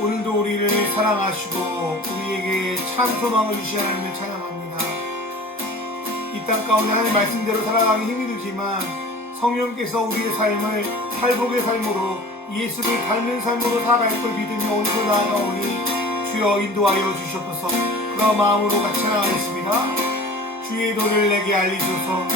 오늘도 우리를 사랑하시고 우리에게 참 소망을 주신 하나님을 찬양합니다. 이 땅 가운데 하나님의 말씀대로 살아가기 힘이 들지만 성령께서 우리의 삶을 팔복의 삶으로 예수를 닮는 삶으로 살아갈 걸 믿으며 오늘도 나아가오니 주여 인도하여 주시옵소서. 그런 마음으로 같이 찬양하겠습니다. 주의 도를 내게 알리소서.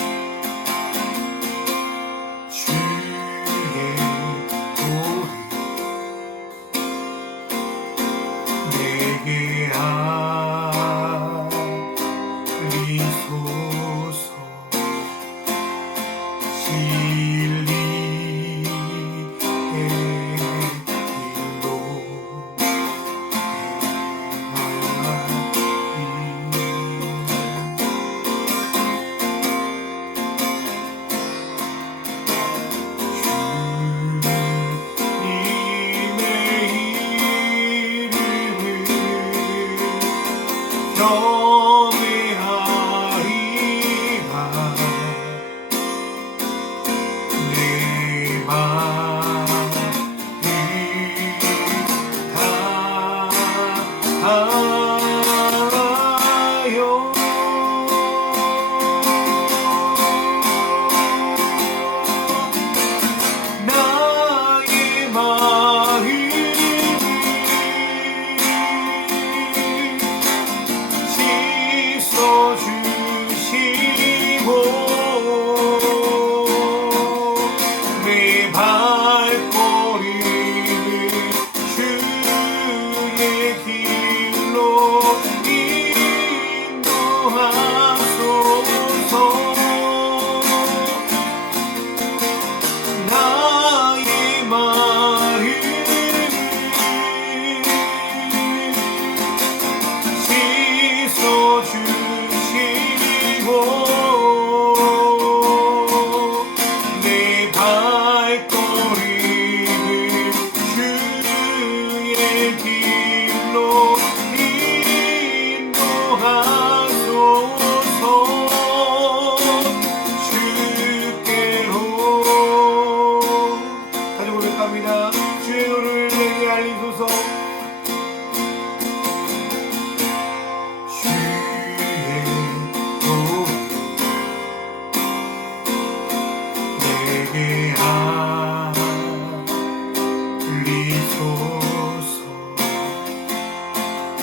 내게 알리소서.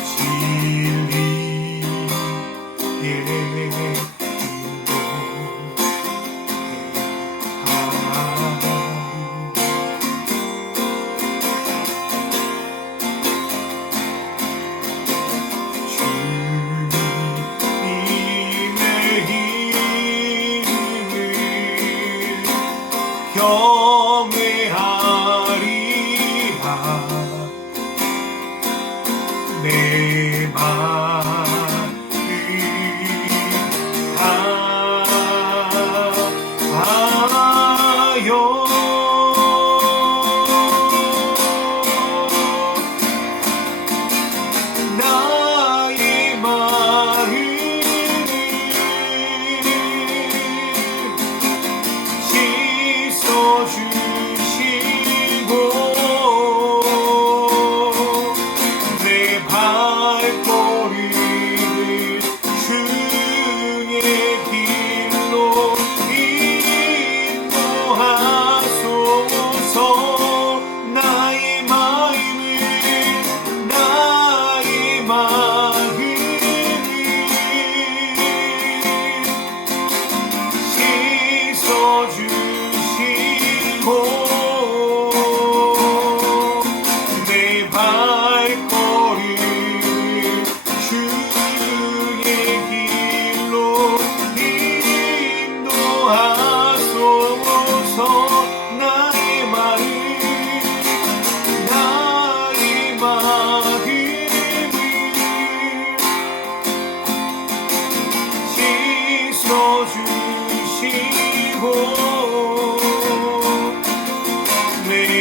진리의 길로 내 마음을 다하여 나의 마음을 씻어주시고 내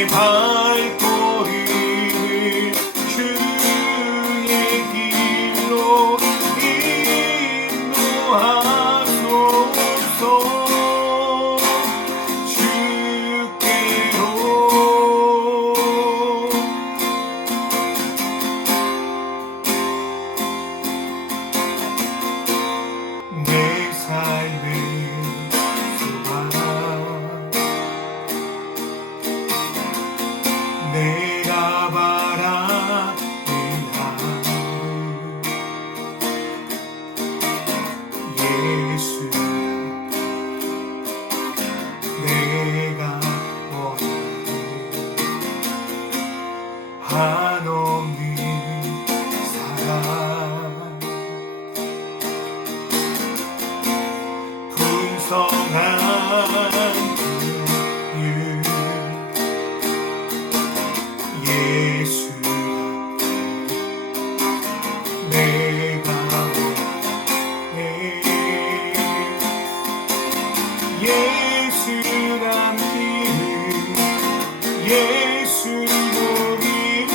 발걸음을 주의 길로 인도하소서. 주께로 한없는 사랑 풍성한 예수 내가 원해 예수 남기는 예수 높이는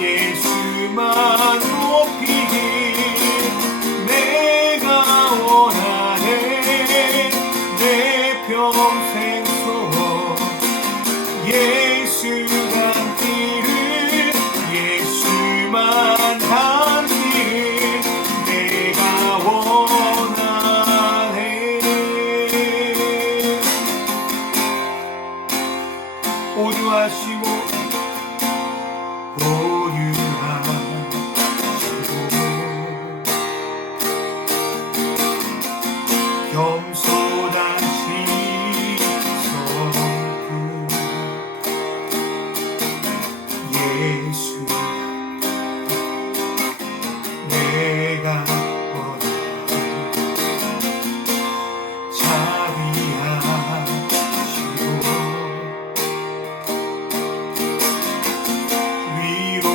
예수만 높이길 내가 원하네 내 평생 소원 예수 담기를 예수만 담기를 내가 원하네 오류하시고 겸손하신 성품 예수 내가 원하는 자비하시고 위로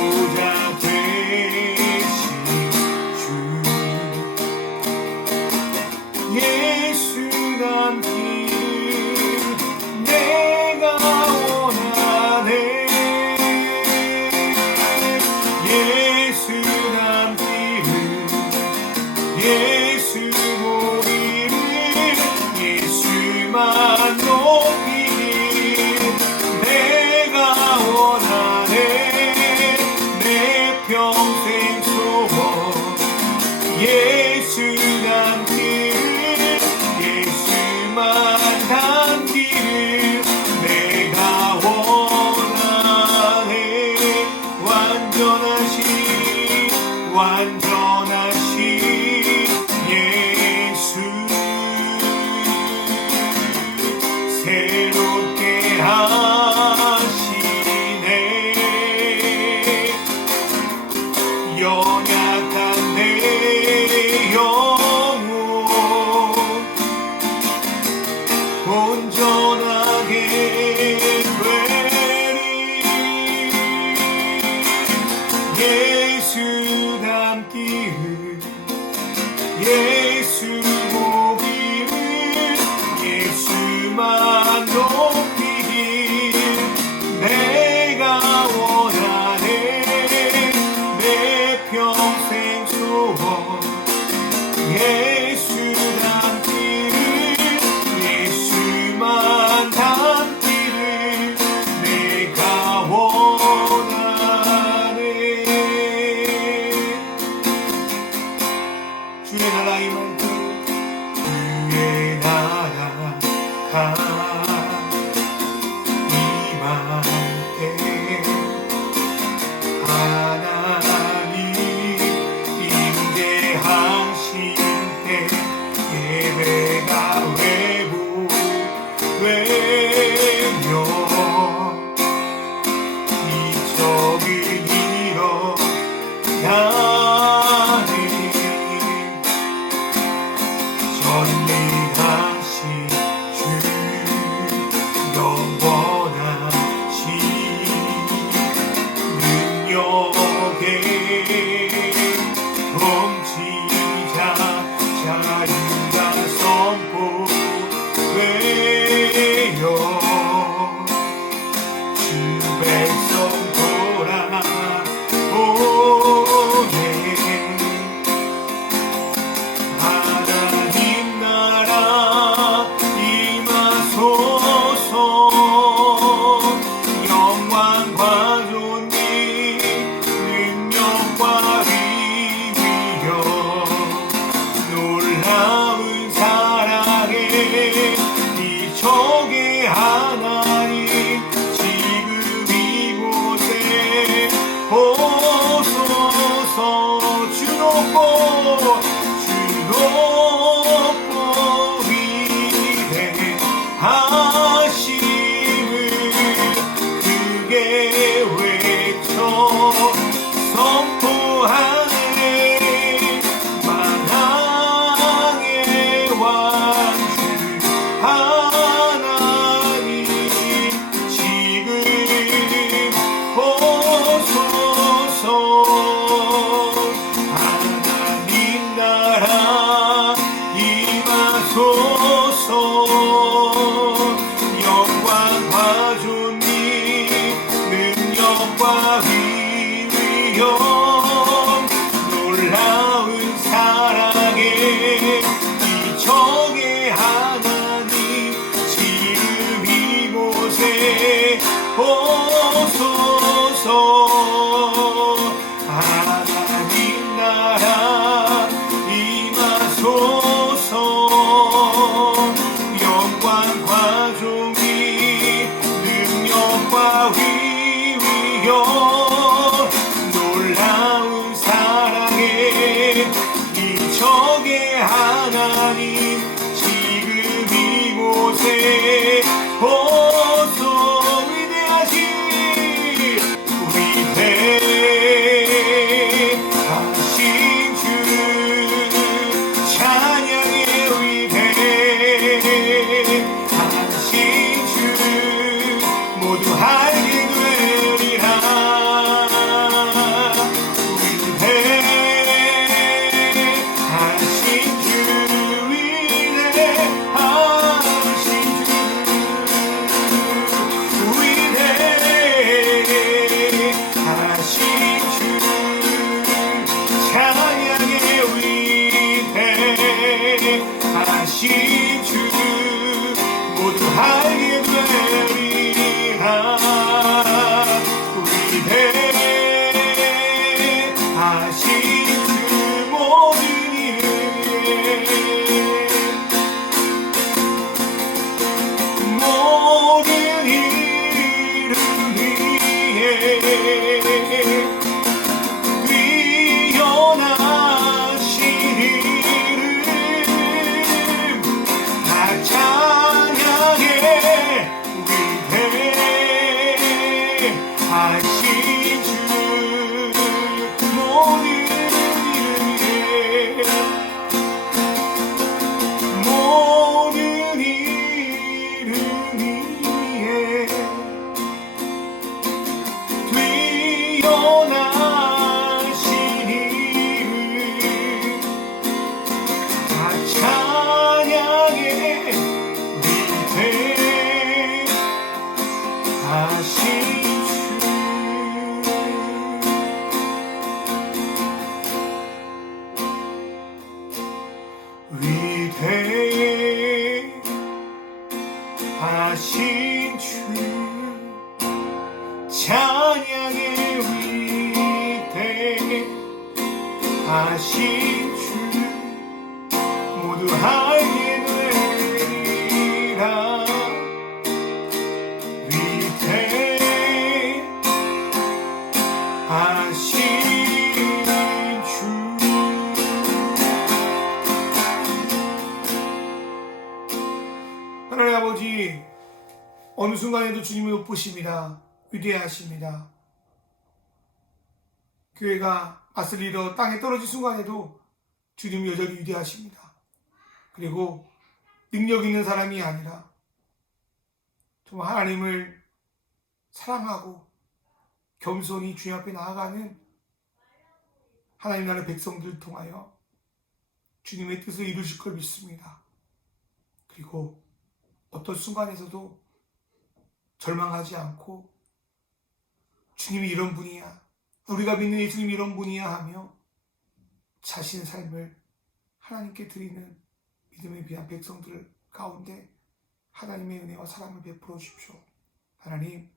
능력과 위위엄 놀라운 사랑에 이적의 하나님 지금 이곳에 오소서. 하나님 나라 임하소서. 영광과 존귀 능력과 위위엄 놀라운 사랑에 이적의 하나님 지금 이곳에 오소. 위대하신 주 찬양의 위대하신 주 모두 알게 되리라. 위대하신 주 위대하신 주 위대하신 주 찬양의 위대하신 주 모두 알게 되리라. 위대하신 주 모든 일을 모든 일을 위해 뛰어나신 이름 다 찬양해. 위대하신 주 모든 일을 모든 일을 위해 뛰어나신 이름 다 찬양해. 위대하신 주. 위대하신 주 찬양의 위대하신 주 모두 알게 되리라. 위대하신 주. 하나님 아버지, 어느 순간에도 주님이 높으십니다. 위대하십니다. 교회가 맛을 잃어 땅에 떨어진 순간에도 주님이 여전히 위대하십니다. 그리고 능력 있는 사람이 아니라 정말 하나님을 사랑하고 겸손히 주님 앞에 나아가는 하나님 나라 백성들을 통하여 주님의 뜻을 이루실 걸 믿습니다. 그리고 어떤 순간에서도 절망하지 않고 주님이 이런 분이야, 우리가 믿는 예수님이 이런 분이야 하며 자신의 삶을 하나님께 드리는 믿음의 귀한 백성들 가운데 하나님의 은혜와 사랑을 베풀어 주십시오. 하나님,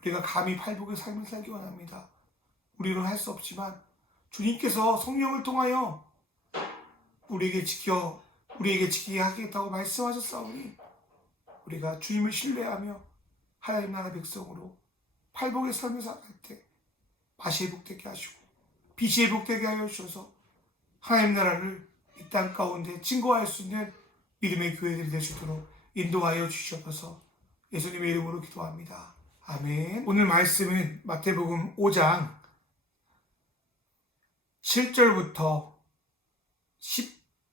우리가 감히 팔복의 삶을 살기 원합니다. 우리는 할 수 없지만 주님께서 성령을 통하여 우리에게 지키게 하겠다고 말씀하셨사오니 우리가 주님을 신뢰하며 하나님 나라 백성으로 팔복의 삶을 살아갈 때 맛이 회복되게 하시고 빛이 회복되게 하여 주셔서 하나님 나라를 이 땅 가운데 증거할 수 있는 믿음의 교회들이 될 수 있도록 인도하여 주시옵소서. 예수님의 이름으로 기도합니다. 아멘. 오늘 말씀은 마태복음 5장 7절부터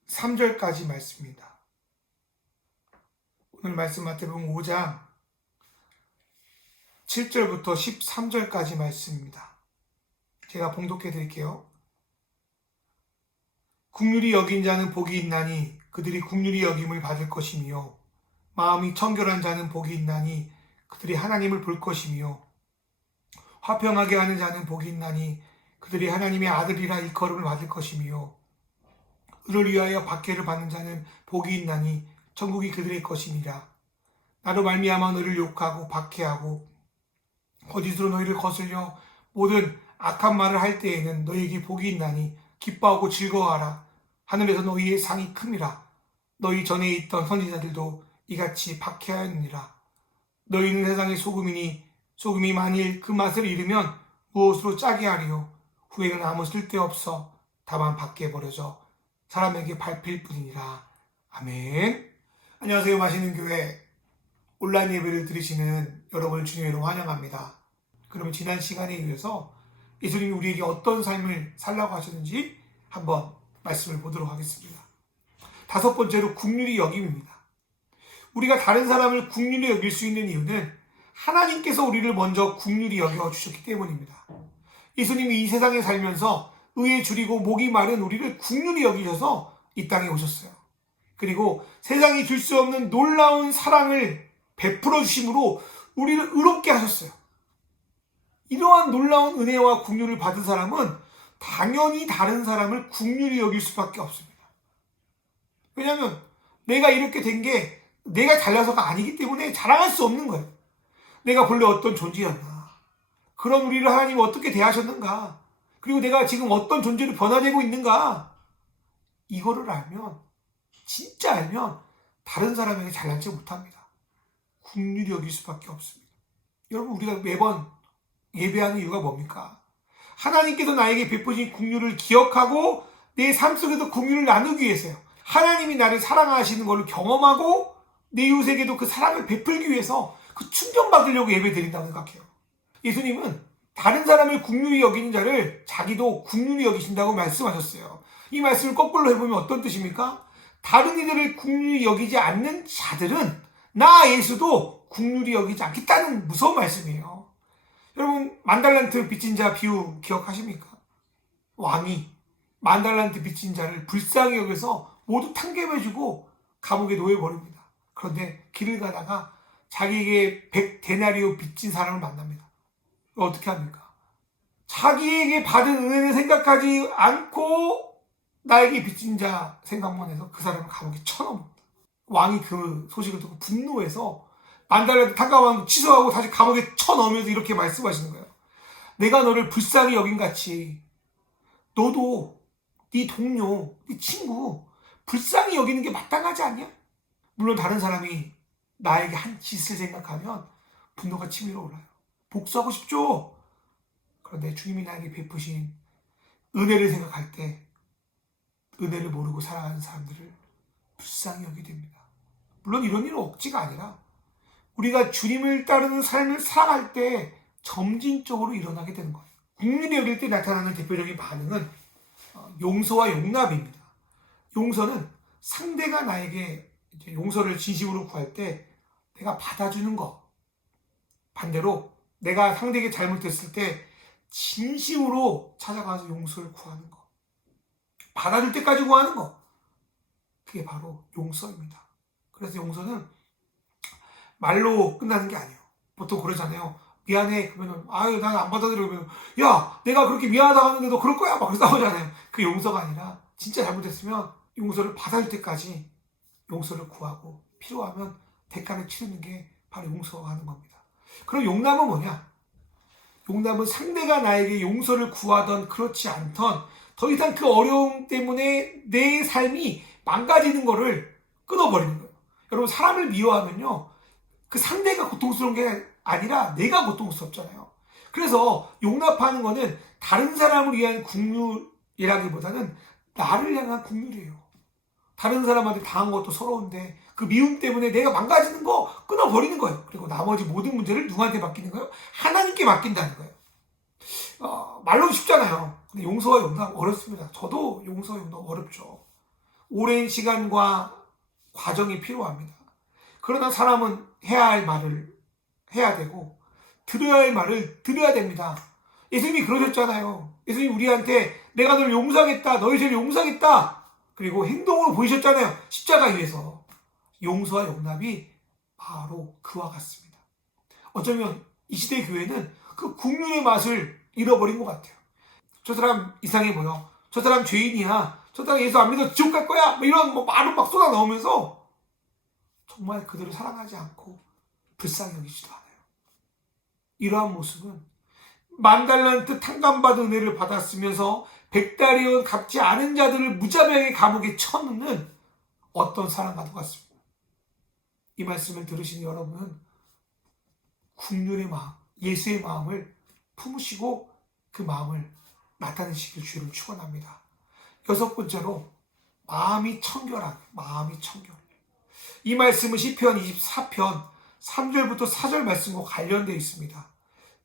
13절까지 말씀입니다. 오늘 말씀 마태복음 5장 7절부터 13절까지 말씀입니다. 제가 봉독해 드릴게요. 긍휼히 여긴 자는 복이 있나니 그들이 긍휼히 여김을 받을 것이며 마음이 청결한 자는 복이 있나니 그들이 하나님을 볼 것이며 화평하게 하는 자는 복이 있나니 그들이 하나님의 아들이라 일컬음을 받을 것이며 의를 위하여 박해를 받는 자는 복이 있나니 천국이 그들의 것이니라. 나로 말미암아 너희를 욕하고 박해하고 거짓으로 너희를 거슬려 모든 악한 말을 할 때에는 너희에게 복이 있나니 기뻐하고 즐거워하라. 하늘에서 너희의 상이 큼이라. 너희 전에 있던 선지자들도 이같이 박해하였느니라. 너희는 세상의 소금이니 소금이 만일 그 맛을 잃으면 무엇으로 짜게 하리요. 후에는 아무 쓸데없어 다만 밖에 버려져 사람에게 밟힐 뿐이니라. 아멘. 안녕하세요. 맛있는 교회 온라인 예배를 들으시는 여러분을 주님으로 환영합니다. 그러면 지난 시간에 이어서 예수님이 우리에게 어떤 삶을 살라고 하셨는지 한번 말씀을 보도록 하겠습니다. 5번째로 국률이 여김입니다. 우리가 다른 사람을 국률이 여길 수 있는 이유는 하나님께서 우리를 먼저 국률이 여겨주셨기 때문입니다. 예수님이 이 세상에 살면서 의에 줄이고 목이 마른 우리를 국률이 여기셔서 이 땅에 오셨어요. 그리고 세상이 줄 수 없는 놀라운 사랑을 베풀어 주심으로 우리를 의롭게 하셨어요. 이러한 놀라운 은혜와 국률을 받은 사람은 당연히 다른 사람을 국률이 여길 수밖에 없습니다. 왜냐하면 내가 이렇게 된 게 내가 잘나서가 아니기 때문에 자랑할 수 없는 거예요. 내가 본래 어떤 존재였나, 그런 우리를 하나님이 어떻게 대하셨는가, 그리고 내가 지금 어떤 존재로 변화되고 있는가, 이거를 알면, 진짜 알면 다른 사람에게 잘난 체 못합니다. 국률이 여길 수밖에 없습니다. 여러분, 우리가 매번 예배하는 이유가 뭡니까? 하나님께서 나에게 베푸신 국률을 기억하고 내 삶 속에서 국률을 나누기 위해서요. 하나님이 나를 사랑하시는 것을 경험하고 내 이웃에게도 그 사랑을 베풀기 위해서 그 충전받으려고 예배 드린다고 생각해요. 예수님은 다른 사람을 국률이 여기는 자를 자기도 국률이 여기신다고 말씀하셨어요. 이 말씀을 거꾸로 해보면 어떤 뜻입니까? 다른 이들을 국률이 여기지 않는 자들은 나 예수도 국률이 여기지 않겠다는 무서운 말씀이에요. 여러분, 만달란트 빚진 자 비유 기억하십니까? 왕이 만달란트 빚진 자를 불쌍히 여겨서 모두 탕감해주고 감옥에 놓여버립니다. 그런데 길을 가다가 자기에게 100데나리오 빚진 사람을 만납니다. 어떻게 합니까? 자기에게 받은 은혜를 생각하지 않고 나에게 빚진 자 생각만 해서 그 사람을 감옥에 쳐넣습니다. 왕이 그 소식을 듣고 분노해서 만달란트 탕감한 취소하고 다시 감옥에 쳐넣으면서 이렇게 말씀하시는 거예요. 내가 너를 불쌍히 여긴같이 너도 네 동료, 네 친구 불쌍히 여기는 게 마땅하지 않냐? 물론 다른 사람이 나에게 한 짓을 생각하면 분노가 치밀어 올라요. 복수하고 싶죠? 그런데 주님이 나에게 베푸신 은혜를 생각할 때 은혜를 모르고 살아가는 사람들을 불쌍히 여기게 됩니다. 물론 이런 일은 억지가 아니라 우리가 주님을 따르는 삶을 살아갈 때 점진적으로 일어나게 되는 거예요. 국률이 여길 때 나타나는 대표적인 반응은 용서와 용납입니다. 용서는 상대가 나에게 용서를 진심으로 구할 때 내가 받아주는 거. 반대로 내가 상대에게 잘못했을 때 진심으로 찾아가서 용서를 구하는 거. 받아줄 때까지 구하는 거. 그게 바로 용서입니다. 그래서 용서는 말로 끝나는 게 아니에요. 보통 그러잖아요. 미안해. 그러면 아유 난 안 받아들여. 그러면 야 내가 그렇게 미안하다고 하는데 너 그럴 거야. 막 싸우잖아요. 그게 용서가 아니라 진짜 잘못했으면 용서를 받아줄 때까지 용서를 구하고 필요하면 대가를 치르는 게 바로 용서하는 겁니다. 그럼 용납은 뭐냐? 용납은 상대가 나에게 용서를 구하던 그렇지 않던 더 이상 그 어려움 때문에 내 삶이 망가지는 거를 끊어버리는 거예요. 여러분, 사람을 미워하면요 그 상대가 고통스러운 게 아니라 내가 고통스럽잖아요. 그래서 용납하는 거는 다른 사람을 위한 국률이라기보다는 나를 향한 국률이에요. 다른 사람한테 당한 것도 서러운데 그 미움 때문에 내가 망가지는 거 끊어버리는 거예요. 그리고 나머지 모든 문제를 누구한테 맡기는 거예요? 하나님께 맡긴다는 거예요. 말로는 쉽잖아요. 근데 용서와 용납 어렵습니다. 저도 용서와 용납 어렵죠. 오랜 시간과 과정이 필요합니다. 그러나 사람은 해야 할 말을 해야 되고 들어야 할 말을 들어야 됩니다. 예수님이 그러셨잖아요. 예수님이 우리한테 내가 너를 용서하겠다. 너희 죄를 용서하겠다. 그리고 행동으로 보이셨잖아요. 십자가 위에서. 용서와 용납이 바로 그와 같습니다. 어쩌면 이 시대 교회는 그 국륜의 맛을 잃어버린 것 같아요. 저 사람 이상해 보여. 저 사람 죄인이야. 저 사람 예수 안 믿어 지옥 갈 거야. 이런 말을 막 쏟아 넣으면서 정말 그들을 사랑하지 않고 불쌍히 여기지도 않아요. 이러한 모습은 만달란트 탕감받은 은혜를 받았으면서 100달이온 갚지 않은 자들을 무자비하게 감옥에 쳐넣는 어떤 사랑과도 같습니다. 이 말씀을 들으신 여러분은 국률의 마음, 예수의 마음을 품으시고 그 마음을 나타내시길 주를 축원합니다. 6번째로 마음이 청결하게, 마음이 청결. 이 말씀은 시편 24편 3절부터 4절 말씀과 관련되어 있습니다.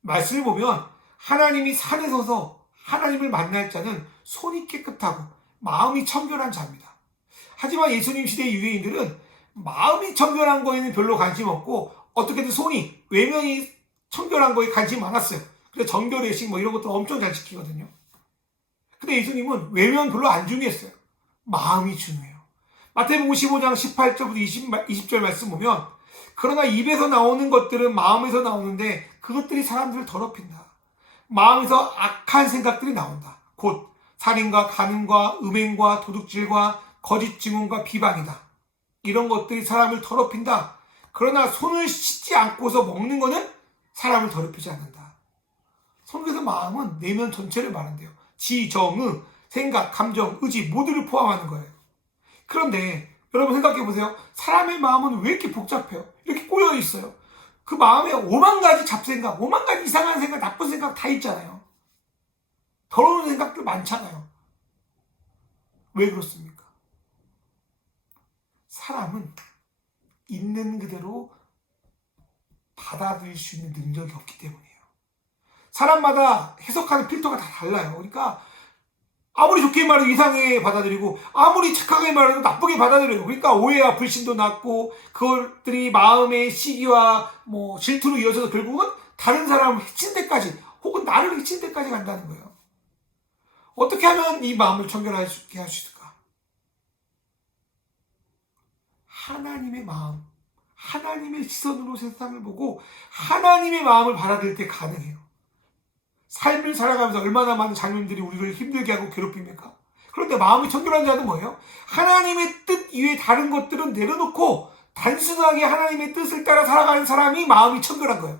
말씀을 보면 하나님이 산에 서서 하나님을 만날 자는 손이 깨끗하고 마음이 청결한 자입니다. 하지만 예수님 시대 유대인들은 마음이 청결한 거에는 별로 관심 없고 어떻게든 손이, 외면이 청결한 거에 관심이 많았어요. 그래서 정결의식 이런 것들 엄청 잘 지키거든요. 근데 예수님은 외면 별로 안 중요했어요. 마음이 중요해요. 마태복음 15장 18절부터 20절 말씀 보면 그러나 입에서 나오는 것들은 마음에서 나오는데 그것들이 사람들을 더럽힌다. 마음에서 악한 생각들이 나온다. 곧 살인과 간음과 음행과 도둑질과 거짓 증언과 비방이다. 이런 것들이 사람을 더럽힌다. 그러나 손을 씻지 않고서 먹는 것은 사람을 더럽히지 않는다. 성경에서 마음은 내면 전체를 말한대요. 지, 정, 의, 생각, 감정, 의지 모두를 포함하는 거예요. 그런데 여러분 생각해 보세요. 사람의 마음은 왜 이렇게 복잡해요? 이렇게 꼬여 있어요. 그 마음에 5만 가지 잡생각, 5만 가지 이상한 생각, 나쁜 생각 다 있잖아요. 더러운 생각들 많잖아요. 왜 그렇습니까? 사람은 있는 그대로 받아들일 수 있는 능력이 없기 때문이에요. 사람마다 해석하는 필터가 다 달라요. 그러니까 아무리 좋게 말해도 이상하게 받아들이고 아무리 착하게 말해도 나쁘게 받아들여요. 그러니까 오해와 불신도 낳고 그것들이 마음의 시기와 질투로 이어져서 결국은 다른 사람을 해친 데까지 혹은 나를 해친 데까지 간다는 거예요. 어떻게 하면 이 마음을 청결하게 할 수 있을까? 하나님의 마음, 하나님의 시선으로 세상을 보고 하나님의 마음을 받아들일 때 가능해요. 삶을 살아가면서 얼마나 많은 장면들이 우리를 힘들게 하고 괴롭힙니까? 그런데 마음이 청결한 자는 뭐예요? 하나님의 뜻 이외에 다른 것들은 내려놓고 단순하게 하나님의 뜻을 따라 살아가는 사람이 마음이 청결한 거예요.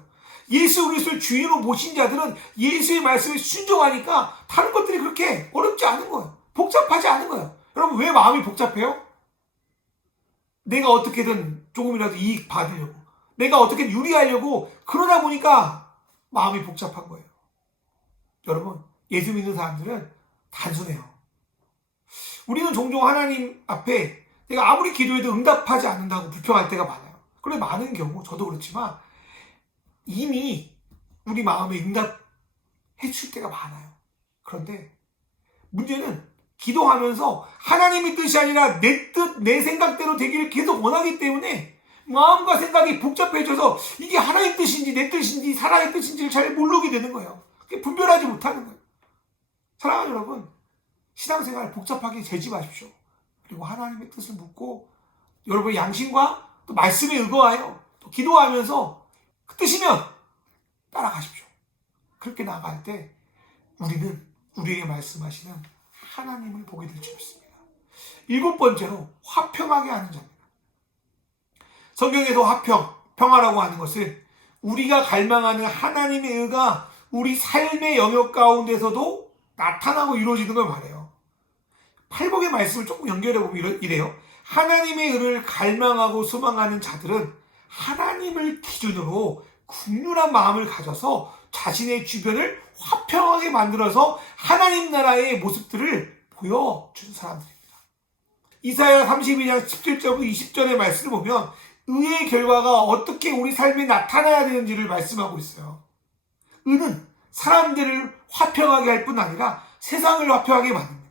예수 그리스도를 주인으로 모신 자들은 예수의 말씀에 순종하니까 다른 것들이 그렇게 어렵지 않은 거예요. 복잡하지 않은 거예요. 여러분 왜 마음이 복잡해요? 내가 어떻게든 조금이라도 이익 받으려고, 내가 어떻게든 유리하려고 그러다 보니까 마음이 복잡한 거예요. 여러분, 예수 믿는 사람들은 단순해요. 우리는 종종 하나님 앞에 내가 아무리 기도해도 응답하지 않는다고 불평할 때가 많아요. 그런데 많은 경우, 저도 그렇지만 이미 우리 마음에 응답해 줄 때가 많아요. 그런데 문제는 기도하면서 하나님의 뜻이 아니라 내 뜻, 내 생각대로 되기를 계속 원하기 때문에 마음과 생각이 복잡해져서 이게 하나님의 뜻인지 내 뜻인지 사람의 뜻인지를 잘 모르게 되는 거예요. 분별하지 못하는 거예요. 사랑하는 여러분, 신앙생활 복잡하게 재지 마십시오. 그리고 하나님의 뜻을 묻고 여러분의 양심과 또 말씀에 의거하여 또 기도하면서 그 뜻이면 따라가십시오. 그렇게 나아갈 때 우리는 우리에게 말씀하시는 하나님을 보게 될 줄 믿습니다. 7번째로 화평하게 하는 자입니다. 성경에서 화평, 평화라고 하는 것은 우리가 갈망하는 하나님의 의가 우리 삶의 영역 가운데서도 나타나고 이루어지는 걸 말해요. 팔복의 말씀을 조금 연결해 보면 이래요. 하나님의 의를 갈망하고 소망하는 자들은 하나님을 기준으로 긍휼한 마음을 가져서 자신의 주변을 화평하게 만들어서 하나님 나라의 모습들을 보여준 사람들입니다. 이사야 32장 17절부터 20절의 말씀을 보면 의의 결과가 어떻게 우리 삶에 나타나야 되는지를 말씀하고 있어요. 의는 사람들을 화평하게 할 뿐 아니라 세상을 화평하게 만듭니다.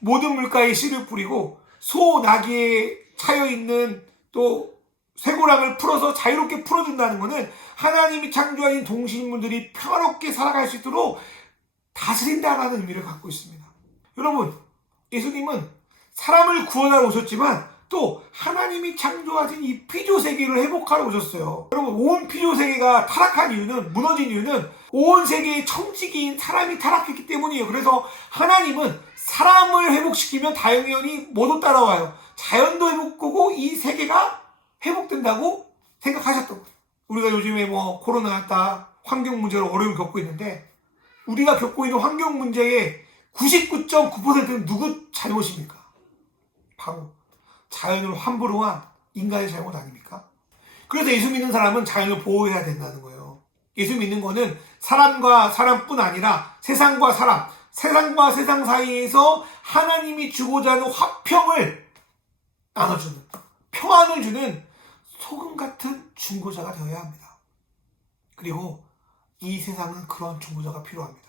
모든 물가에 씨를 뿌리고 소, 나귀에 차여있는 또 쇠고랑을 풀어서 자유롭게 풀어준다는 것은 하나님이 창조하신 동식물들이 평화롭게 살아갈 수 있도록 다스린다라는 의미를 갖고 있습니다. 여러분, 예수님은 사람을 구원하러 오셨지만 또 하나님이 창조하신 이 피조세계를 회복하러 오셨어요. 여러분, 온 피조세계가 타락한 이유는, 무너진 이유는 온 세계의 청지기인 사람이 타락했기 때문이에요. 그래서 하나님은 사람을 회복시키면 당연히 뭐도 따라와요. 자연도 회복되고 이 세계가 회복된다고 생각하셨던 거예요. 우리가 요즘에 코로나다 환경 문제로 어려움을 겪고 있는데, 우리가 겪고 있는 환경 문제의 99.9%는 누구 잘못입니까? 바로 자연을 함부로 한 인간의 잘못 아닙니까? 그래서 예수 믿는 사람은 자연을 보호해야 된다는 거예요. 예수 믿는 거는 사람과 사람뿐 아니라 세상과 사람, 세상과 세상 사이에서 하나님이 주고자 하는 화평을 나눠주는, 평안을 주는 소금 같은 중보자가 되어야 합니다. 그리고 이 세상은 그런 중보자가 필요합니다.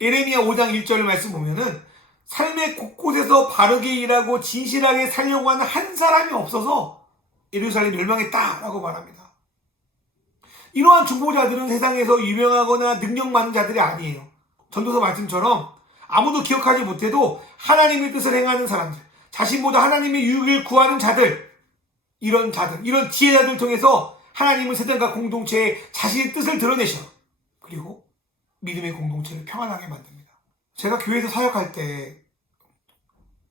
예레미야 5장 1절 말씀 보면은 삶의 곳곳에서 바르게 일하고 진실하게 살려고 하는 한 사람이 없어서 예루살렘이 멸망했다라고 말합니다. 이러한 중보자들은 세상에서 유명하거나 능력 많은 자들이 아니에요. 전도서 말씀처럼 아무도 기억하지 못해도 하나님의 뜻을 행하는 사람들, 자신보다 하나님의 유익을 구하는 자들, 이런 지혜자들 통해서 하나님은 세상과 공동체에 자신의 뜻을 드러내셔. 그리고 믿음의 공동체를 평안하게 만듭니다. 제가 교회에서 사역할 때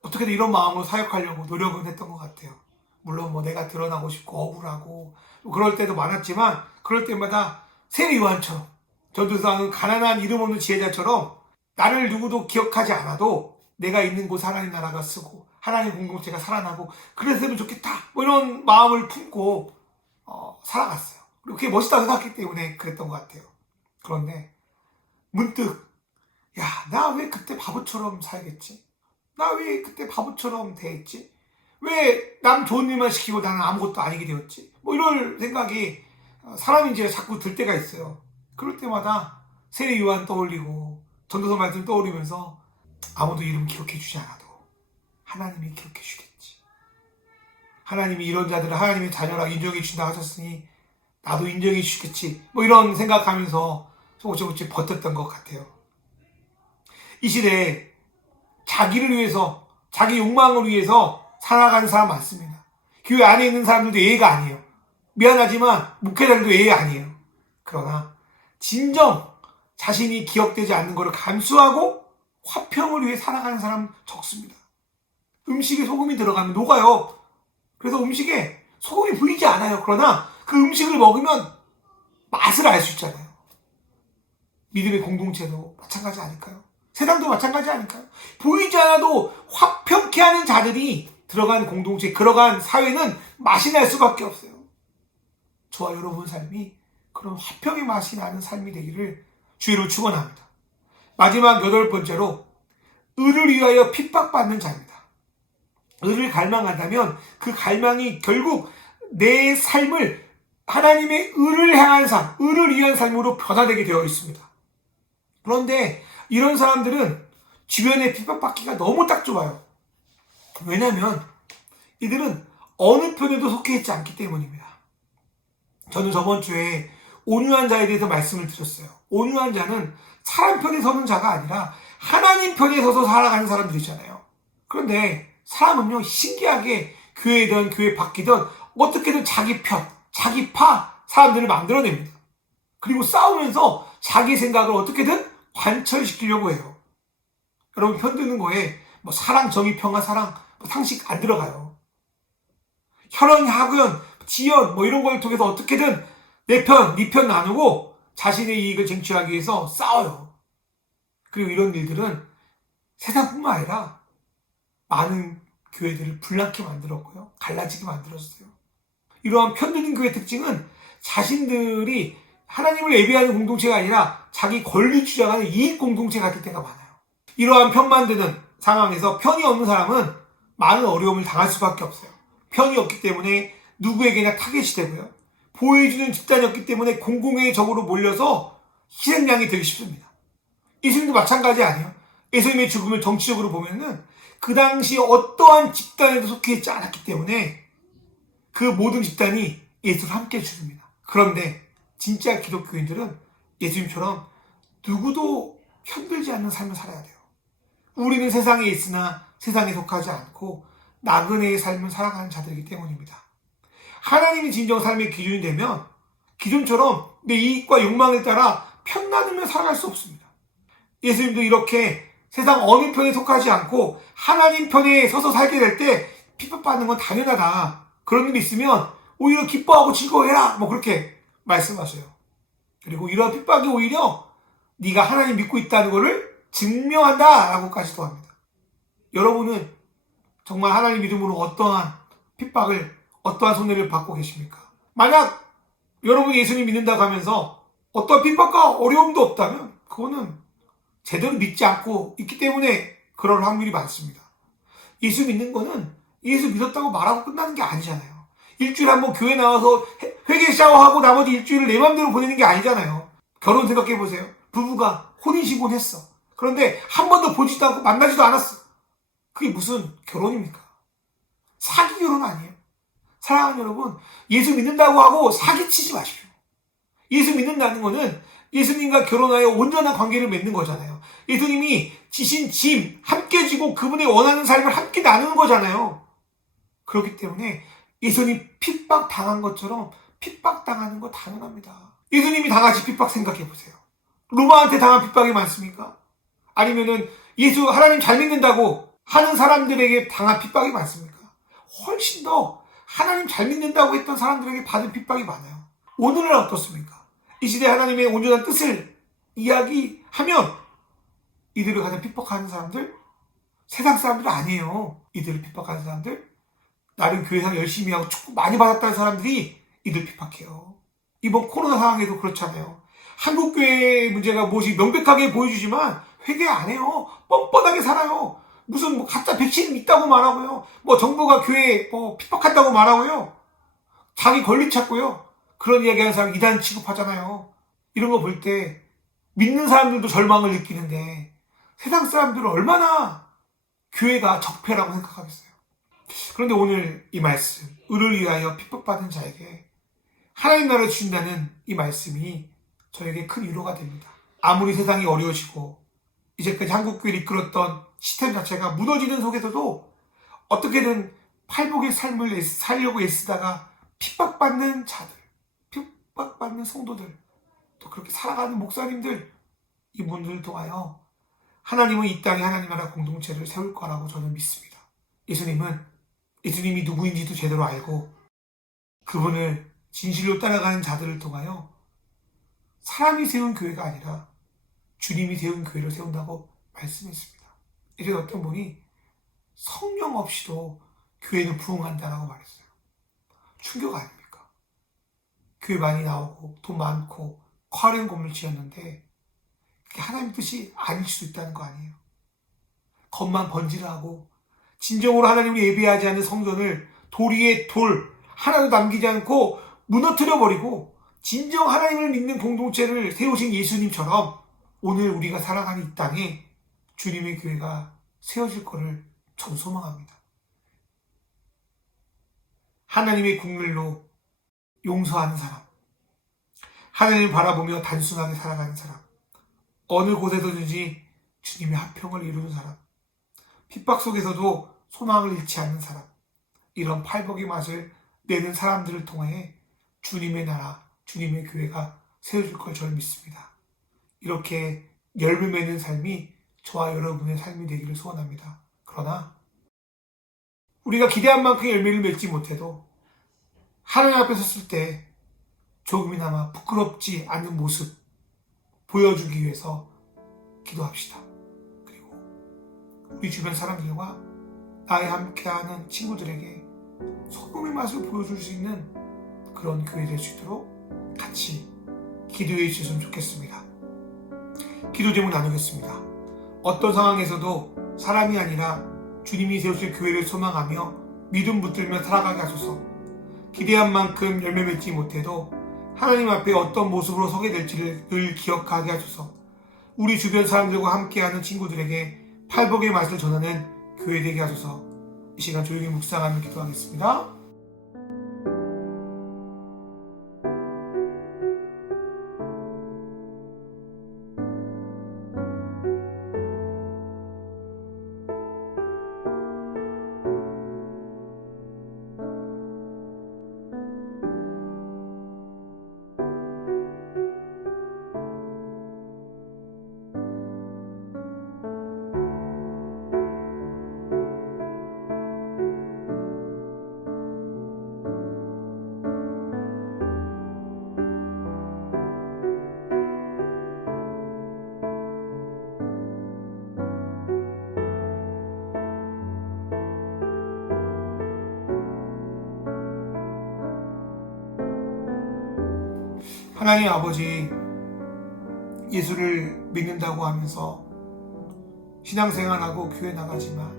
어떻게든 이런 마음으로 사역하려고 노력은 했던 것 같아요. 물론 내가 드러나고 싶고 억울하고 그럴 때도 많았지만, 그럴 때마다 세례 요한처럼, 전도서는 가난한 이름 없는 지혜자처럼 나를 누구도 기억하지 않아도 내가 있는 곳 하나님 나라가 쓰고 하나님 공동체가 살아나고 그랬으면 좋겠다, 이런 마음을 품고 살아갔어요. 그리고 그게 멋있다고 생각했기 때문에 그랬던 것 같아요. 그런데 문득 나 왜 그때 바보처럼 살겠지? 나 왜 그때 바보처럼 대했지? 왜 남 좋은 일만 시키고 나는 아무것도 아니게 되었지? 이럴 생각이 사람인지라 자꾸 들 때가 있어요. 그럴 때마다 세례 요한 떠올리고 전도서 말씀 떠올리면서 아무도 이름 기억해 주지 않아도 하나님이 기억해 주겠지. 하나님이 이런 자들을 하나님의 자녀라 인정해 주신다 하셨으니 나도 인정해 주시겠지. 이런 생각하면서 조금씩 버텼던 것 같아요. 이 시대에 자기를 위해서, 자기 욕망을 위해서 살아가는 사람 많습니다. 교회 안에 있는 사람들도 예의가 아니에요. 미안하지만 목회자들도 예의 아니에요. 그러나 진정 자신이 기억되지 않는 것을 감수하고 화평을 위해 살아가는 사람 적습니다. 음식에 소금이 들어가면 녹아요. 그래서 음식에 소금이 보이지 않아요. 그러나 그 음식을 먹으면 맛을 알 수 있잖아요. 믿음의 공동체도 마찬가지 아닐까요? 세상도 마찬가지 아닐까요? 보이지 않아도 화평케 하는 자들이 들어간 공동체, 들어간 사회는 맛이 날 수밖에 없어요. 저와 여러분 삶이 그런 화평의 맛이 나는 삶이 되기를 주의로 축원합니다. 마지막 8번째로 의를 위하여 핍박받는 자입니다. 의를 갈망한다면 그 갈망이 결국 내 삶을 하나님의 의를 향한 삶, 의를 위한 삶으로 변화되게 되어 있습니다. 그런데 이런 사람들은 주변에 핍박받기가 너무 딱 좋아요. 왜냐하면 이들은 어느 편에도 속해 있지 않기 때문입니다. 저는 저번 주에 온유한 자에 대해서 말씀을 드렸어요. 온유한 자는 사람 편에 서는 자가 아니라 하나님 편에 서서 살아가는 사람들이잖아요. 그런데 사람은요, 신기하게 교회든 교회 밖이든 어떻게든 자기 편, 자기 파 사람들을 만들어냅니다. 그리고 싸우면서 자기 생각을 어떻게든 관철시키려고 해요. 여러분, 편드는 거에 사랑, 정의, 평화, 사랑, 상식 안 들어가요. 혈연, 학연, 지연 이런 걸 통해서 어떻게든 내 편, 네 편 나누고 자신의 이익을 쟁취하기 위해서 싸워요. 그리고 이런 일들은 세상뿐만 아니라 많은 교회들을 불나게 만들었고요. 갈라지게 만들었어요. 이러한 편드는 교회의 특징은 자신들이 하나님을 예배하는 공동체가 아니라 자기 권리 주장하는 이익 공동체 같을 때가 많아요. 이러한 편 만드는 상황에서 편이 없는 사람은 많은 어려움을 당할 수밖에 없어요. 편이 없기 때문에 누구에게나 타겟이 되고요. 보호해주는 집단이 없기 때문에 공공의 적으로 몰려서 희생양이 되기 쉽습니다. 예수님도 마찬가지 아니에요. 예수님의 죽음을 정치적으로 보면은 그 당시 어떠한 집단에도 속해 있지 않았기 때문에 그 모든 집단이 예수를 함께 죽습니다. 그런데 진짜 기독교인들은 예수님처럼 누구도 편들지 않는 삶을 살아야 돼요. 우리는 세상에 있으나 세상에 속하지 않고 나그네의 삶을 살아가는 자들이기 때문입니다. 하나님이 진정 삶의 기준이 되면 기존처럼 내 이익과 욕망에 따라 편나누며 살아갈 수 없습니다. 예수님도 이렇게 세상 어느 편에 속하지 않고 하나님 편에 서서 살게 될 때 핍박받는 건 당연하다. 그런 일이 있으면 오히려 기뻐하고 즐거워해라. 그렇게 말씀하세요. 그리고 이러한 핍박이 오히려 네가 하나님 믿고 있다는 것을 증명한다 라고까지도 합니다. 여러분은 정말 하나님 믿음으로 어떠한 핍박을, 어떠한 손해를 받고 계십니까? 만약 여러분이 예수님 믿는다고 하면서 어떠한 핍박과 어려움도 없다면 그거는 제대로 믿지 않고 있기 때문에 그럴 확률이 많습니다. 예수 믿는 거는 예수 믿었다고 말하고 끝나는 게 아니잖아요. 일주일에 한번 교회 나와서 회개 샤워하고 나머지 일주일을 내 맘대로 보내는 게 아니잖아요. 결혼 생각해보세요. 부부가 혼인신고는 했어. 그런데 한 번도 보지도 않고 만나지도 않았어. 그게 무슨 결혼입니까? 사기 결혼 아니에요. 사랑하는 여러분, 예수 믿는다고 하고 사기치지 마십시오. 예수 믿는다는 거는 예수님과 결혼하여 온전한 관계를 맺는 거잖아요. 예수님이 지신 짐 함께 지고 그분의 원하는 삶을 함께 나누는 거잖아요. 그렇기 때문에 예수님 핍박 당한 것처럼 핍박 당하는 거 당연합니다. 예수님이 당하신 핍박 생각해 보세요. 로마한테 당한 핍박이 많습니까? 아니면은 예수 하나님 잘 믿는다고 하는 사람들에게 당한 핍박이 많습니까? 훨씬 더 하나님 잘 믿는다고 했던 사람들에게 받은 핍박이 많아요. 오늘은 어떻습니까? 이 시대 하나님의 온전한 뜻을 이야기하면 이들을 가장 핍박하는 사람들, 세상 사람들 아니에요. 이들을 핍박하는 사람들, 나름 교회상 열심히 하고 축복 많이 받았다는 사람들이 이들 핍박해요. 이번 코로나 상황에도 그렇잖아요. 한국 교회의 문제가 무엇이 명백하게 보여주지만 회개 안 해요. 뻔뻔하게 살아요. 무슨 가짜 백신 있다고 말하고요. 정부가 교회 핍박한다고 말하고요. 자기 권리 찾고요. 그런 이야기하는 사람 이단 취급하잖아요. 이런 거 볼 때 믿는 사람들도 절망을 느끼는데 세상 사람들은 얼마나 교회가 적폐라고 생각하겠어요. 그런데 오늘 이 말씀, 의를 위하여 핍박받은 자에게 하나님 나라를 주신다는 이 말씀이 저에게 큰 위로가 됩니다. 아무리 세상이 어려워지고 이제까지 한국교회를 이끌었던 시스템 자체가 무너지는 속에서도 어떻게든 팔복의 삶을 살려고 애쓰다가 핍박받는 자들, 핍박받는 성도들, 또 그렇게 살아가는 목사님들, 이분들을 통하여 하나님은 이 땅에 하나님 나라 공동체를 세울 거라고 저는 믿습니다. 예수님이 누구인지도 제대로 알고 그분을 진실로 따라가는 자들을 통하여 사람이 세운 교회가 아니라 주님이 세운 교회를 세운다고 말씀했습니다. 이제 어떤 분이 성령 없이도 교회는 부흥한다라고 말했어요. 충격 아닙니까? 교회 많이 나오고 돈 많고 화려한 건물 지었는데 그게 하나님 뜻이 아닐 수도 있다는 거 아니에요. 겉만 번지르하고 진정으로 하나님을 예배하지 않는 성전을 돌 위에 돌 하나도 남기지 않고 무너뜨려버리고 진정 하나님을 믿는 공동체를 세우신 예수님처럼 오늘 우리가 살아가는 이 땅에 주님의 교회가 세워질 것을 전 소망합니다. 하나님의 국물로 용서하는 사람, 하나님을 바라보며 단순하게 살아가는 사람, 어느 곳에서든지 주님의 화평을 이루는 사람, 핍박 속에서도 소망을 잃지 않는 사람, 이런 팔복의 맛을 내는 사람들을 통해 주님의 나라, 주님의 교회가 세워질 걸 저는 믿습니다. 이렇게 열매 맺는 삶이 저와 여러분의 삶이 되기를 소원합니다. 그러나 우리가 기대한 만큼 열매를 맺지 못해도 하나님 앞에 섰을 때 조금이나마 부끄럽지 않은 모습 보여주기 위해서 기도합시다. 그리고 우리 주변 사람들과 나에 함께하는 친구들에게 소금의 맛을 보여줄 수 있는 그런 교회 될 수 있도록 같이 기도해 주셨으면 좋겠습니다. 기도 제목 나누겠습니다. 어떤 상황에서도 사람이 아니라 주님이 세우실 교회를 소망하며 믿음 붙들며 살아가게 하소서. 기대한 만큼 열매 맺지 못해도 하나님 앞에 어떤 모습으로 서게 될지를 늘 기억하게 하소서. 우리 주변 사람들과 함께하는 친구들에게 팔복의 맛을 전하는 교회 되게 하소서. 이 시간 조용히 묵상하며 기도하겠습니다. 하나님 아버지, 예수를 믿는다고 하면서 신앙생활하고 교회 나가지만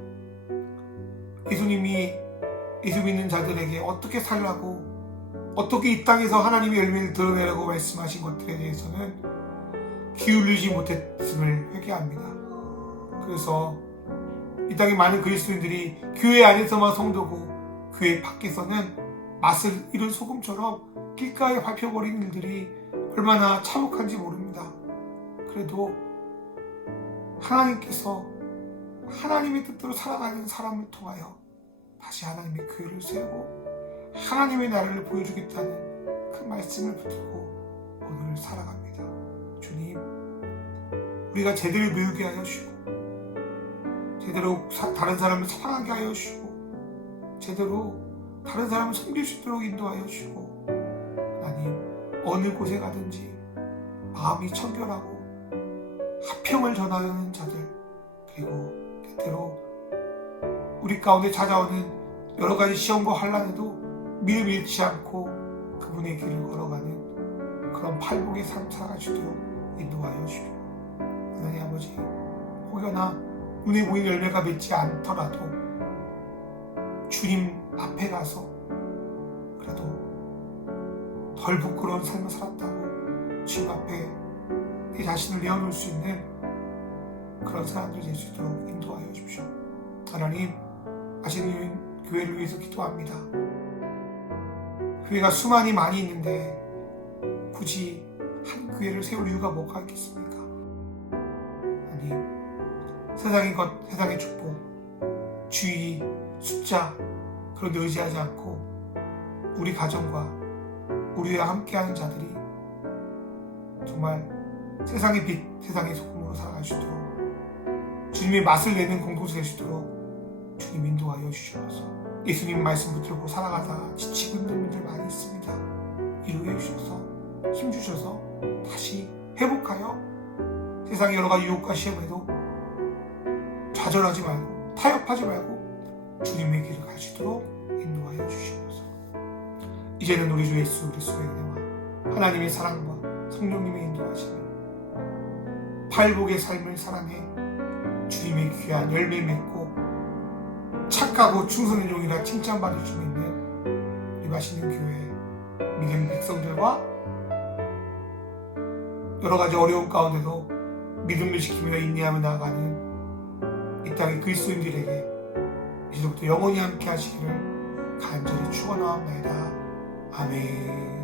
예수님이 예수 믿는 자들에게 어떻게 살라고, 어떻게 이 땅에서 하나님의 열매를 드러내라고 말씀하신 것들에 대해서는 기울이지 못했음을 회개합니다. 그래서 이 땅에 많은 그리스도인들이 교회 안에서만 성도고 교회 밖에서는 맛을 잃은 소금처럼 길가에 밟혀버린 일들이 얼마나 참혹한지 모릅니다. 그래도 하나님께서 하나님의 뜻대로 살아가는 사람을 통하여 다시 하나님의 교회를 세우고 하나님의 나라를 보여주겠다는 그 말씀을 붙들고 오늘을 살아갑니다. 주님, 우리가 제대로 배우게 하여 주시고 제대로 다른 사람을 사랑하게 하여 주시고 제대로 다른 사람을 섬길 수 있도록 인도하여 주시고, 하나님, 어느 곳에 가든지 마음이 청결하고 화평을 전하는 자들, 그리고 때때로 우리 가운데 찾아오는 여러 가지 시험과 환난에도 믿음 잃지 않고 그분의 길을 걸어가는 그런 팔복의 삶 살아갈 수 있도록 인도하여 주시고, 하나님 아버지, 혹여나 눈에 보이는 열매가 맺지 않더라도 주님 앞에 가서 그래도 덜 부끄러운 삶을 살았다고 주님 앞에 내 자신을 내어놓을 수 있는 그런 사람들이 될 수 있도록 인도하여 주십시오. 하나님, 아시는 교회를 위해서 기도합니다. 교회가 수많이 많이 있는데 굳이 한 교회를 세울 이유가 뭐가 있겠습니까? 하나님, 세상의 것, 세상의 축복, 주의, 숫자, 그런 데 의지하지 않고 우리 가정과 우리와 함께하는 자들이 정말 세상의 빛, 세상의 소금으로 살아갈 수 있도록 주님의 맛을 내는 공동체 될 수 있도록 주님 인도하여 주시옵소서. 예수님 말씀 붙들고 살아가다가 지치고 있는 분들 많이 있습니다. 위로해 주셔서 힘주셔서 다시 회복하여 세상의 여러 가지 유혹과 시험에도 좌절하지 말고 타협하지 말고 주님의 길을 갈 수 있도록 인도하여 주시옵소서. 이제는 우리 주 예수 그리스도의 은혜와 하나님의 사랑과 성령님의 인도하심을 팔복의 삶을 사랑해 주님의 귀한 열매 맺고 착하고 충성의 종이라 칭찬받을 수 있는 우리 맛있는 교회 믿음 백성들과 여러 가지 어려운 가운데도 믿음을 지키며 인내하며 나아가는 이 땅의 그리스도인들에게 이제부터 영원히 함께 하시기를 간절히 축원하옵나이다. 아멘.